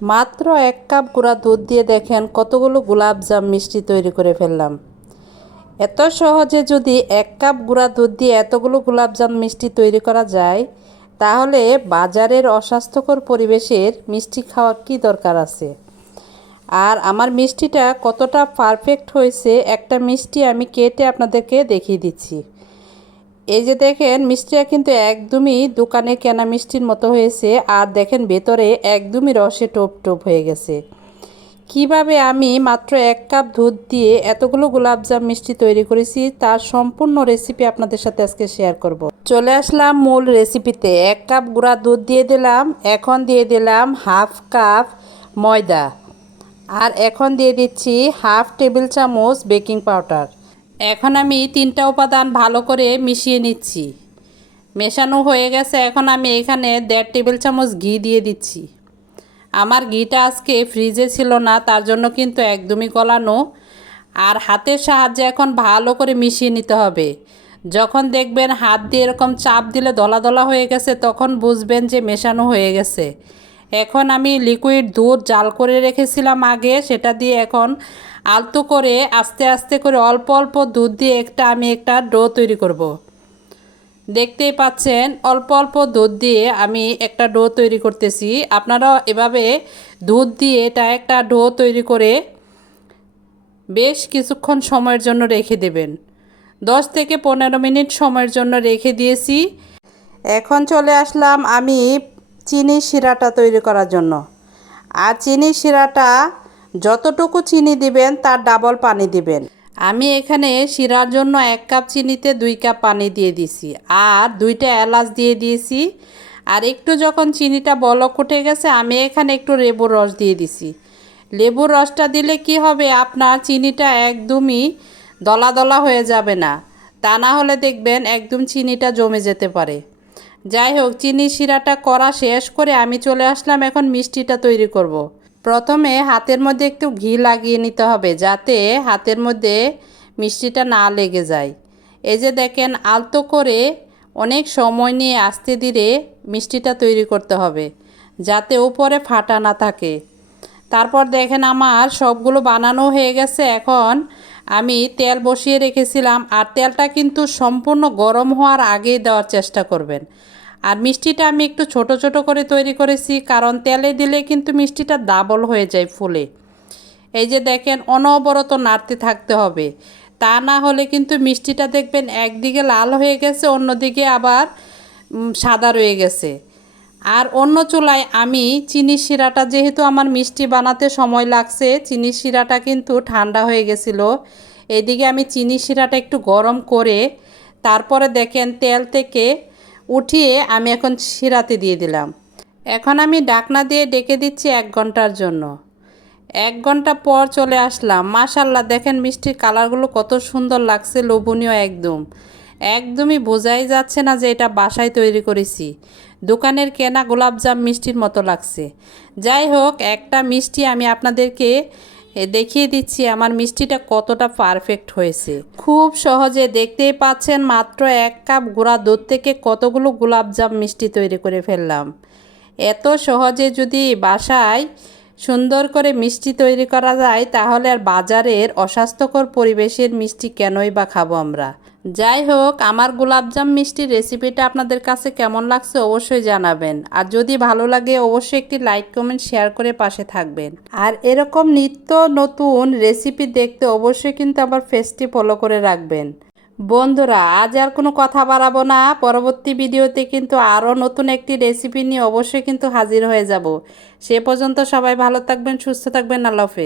মাত্র 1 কাপ গুঁড়া দুধ দিয়ে দেখেন কতগুলো গোলাপজাম মিষ্টি তৈরি করে ফেললাম। এত সহজে যদি 1 কাপ গুঁড়া দুধ দিয়ে এতগুলো গোলাপজাম মিষ্টি তৈরি করা যায়, তাহলে বাজারের অস্বাস্থ্যকর পরিবেশের মিষ্টি খাওয়ার কী দরকার আছে। আর আমার মিষ্টিটা কতটা পারফেক্ট হয়েছে, একটা মিষ্টি আমি কেটে আপনাদেরকে দেখিয়ে দিচ্ছি। এই যে দেখেন, মিষ্টিটা কিন্তু একদমই দোকানে কেনা মিষ্টির মতো হয়েছে। আর দেখেন ভেতরে একদমই রসে টোপ টোপ হয়ে গেছে। কিভাবে আমি মাত্র 1 কাপ দুধ দিয়ে এতগুলো গোলাপজাম মিষ্টি তৈরি করেছি, তার সম্পূর্ণ রেসিপি আপনাদের সাথে আজকে শেয়ার করব। চলে আসলাম মূল রেসিপিতে। 1 কাপ গুঁড়া দুধ দিয়ে দিলাম, এখন দিয়ে দিলাম 1/2 কাপ ময়দা, আর এখন দিয়ে দিচ্ছি 1/2 টেবিল চামচ বেকিং পাউডার। এখন আমি 3টা উপাদান ভালো করে মিশিয়ে নিচ্ছি। মেশানো হয়ে গেছে। এখন আমি এখানে 1.5 টেবিল চামচ ঘি দিয়ে দিচ্ছি। আমার ঘিটা আজকে ফ্রিজে ছিল না, তার জন্য কিন্তু একদমই গলানো। আর হাতের সাহায্যে এখন ভালো করে মিশিয়ে নিতে হবে। যখন দেখবেন হাত দিয়ে এরকম চাপ দিলে দলা দলা হয়ে গেছে, তখন বুঝবেন যে মেশানো হয়ে গেছে। এখন আমি লিকুইড দুধ জাল করে রেখেছিলাম আগে, সেটা দিয়ে এখন আলতো করে আস্তে আস্তে করে অল্প অল্প দুধ দিয়ে আমি একটা ডো তৈরি করব। দেখতেই পাচ্ছেন, অল্প অল্প দুধ দিয়ে আমি একটা ডো তৈরি করতেছি। আপনারাও এভাবে দুধ দিয়ে এটা একটা ডো তৈরি করে বেশ কিছুক্ষণ সময়ের জন্য রেখে দেবেন। 10 থেকে 15 মিনিট সময়ের জন্য রেখে দিয়েছি। এখন চলে আসলাম আমি চিনির শিরাটা তৈরি করার জন্য। আর চিনির শিরাটা যতটুকু চিনি দিবেন তার ডাবল পানি দিবেন। আমি এখানে শিরার জন্য 1 কাপ চিনিতে 2 কাপ পানি দিয়ে দিয়েছি, আর 2টা এলাচ দিয়ে দিয়েছি। আর একটু যখন চিনিটা বলক উঠে গেছে, আমি এখানে একটু লেবুর রস দিয়ে দিছি। লেবুর রসটা দিলে কি হবে, আপনার চিনিটা একদমই দলা দলা হয়ে যাবে না। তা না হলে দেখবেন একদম চিনিটা জমে যেতে পারে। যাই হোক, চিনি শিরাটা করা শেষ করে আমি চলে আসলাম এখন মিষ্টিটা তৈরি করব। প্রথমে হাতের মধ্যে একটু ঘি লাগিয়ে নিতে হবে, যাতে হাতের মধ্যে মিষ্টিটা না লেগে যায়। এই যে দেখেন, আলতো করে অনেক সময় নিয়ে আস্তে ধীরে মিষ্টিটা তৈরি করতে হবে, যাতে উপরে ফাটা না থাকে। তারপর দেখেন আমার সবগুলো বানানো হয়ে গেছে। এখন আমি তেল বসিয়ে রেখেছিলাম, আর তেলটা কিন্তু সম্পূর্ণ গরম হওয়ার আগেই দেওয়ার চেষ্টা করবেন। আর মিষ্টিটা আমি একটু ছোট ছোট করে তৈরি করেছি, কারণ তেলে দিলে কিন্তু মিষ্টিটা ডাবল হয়ে যায় ফুলে। এই যে দেখেন, অনবরত নাড়তে থাকতে হবে, তা না হলে কিন্তু মিষ্টিটা দেখবেন একদিকে লাল হয়ে গেছে, অন্যদিকে আবার সাদা রয়ে গেছে। আর অন্য চুলায় আমি চিনির শিরাটা, যেহেতু আমার মিষ্টি বানাতে সময় লাগছে, চিনির শিরাটা কিন্তু ঠান্ডা হয়ে গেছিলো। এদিকে আমি চিনির শিরাটা একটু গরম করে তারপরে দেখেন তেল থেকে উঠিয়ে আমি এখন শিরাতে দিয়ে দিলাম। এখন আমি ঢাকনা দিয়ে ডেকে দিচ্ছি 1 ঘন্টার জন্য। 1 ঘন্টা পর চলে আসলাম। মাশাল্লাহ, দেখেন মিষ্টির কালারগুলো কত সুন্দর লাগছে, লোভনীয় একদম। একদমই বোঝাই যাচ্ছে না যে এটা বাসায় তৈরি করেছি। দোকানের কেনা গোলাপজাম মিষ্টির মতো লাগছে। যাই হোক, একটা মিষ্টি আমি আপনাদেরকে দেখিয়ে দিচ্ছি আমার মিষ্টিটা কতটা পারফেক্ট হয়েছে। খুব সহজে, দেখতেই পাচ্ছেন, মাত্র 1 কাপ গুঁড়া দুধ থেকে কতগুলো গোলাপজাম মিষ্টি তৈরি করে ফেললাম। এত সহজে যদি বাসায় সুন্দর করে মিষ্টি তৈরি করা যায়, তাহলে আর বাজারের অস্বাস্থ্যকর পরিবেশের মিষ্টি কেনই বা খাবো আমরা। যাই হোক, আমার গোলাপজাম মিষ্টির রেসিপিটা আপনাদের কাছে কেমন লাগছে অবশ্যই জানাবেন। আর যদি ভালো লাগে অবশ্যই একটি লাইক কমেন্ট শেয়ার করে পাশে থাকবেন। আর এরকম নিত্য নতুন রেসিপি দেখতে অবশ্যই কিন্তু আমার পেজটি ফলো করে রাখবেন। বন্ধুরা, আজ আর কোনো কথা বাড়াবো না। পরবর্তী ভিডিওতে কিন্তু আরও নতুন একটি রেসিপি নিয়ে অবশ্যই কিন্তু হাজির হয়ে যাব। সে পর্যন্ত সবাই ভালো থাকবেন, সুস্থ থাকবেন। আল্লাহ হাফেজ।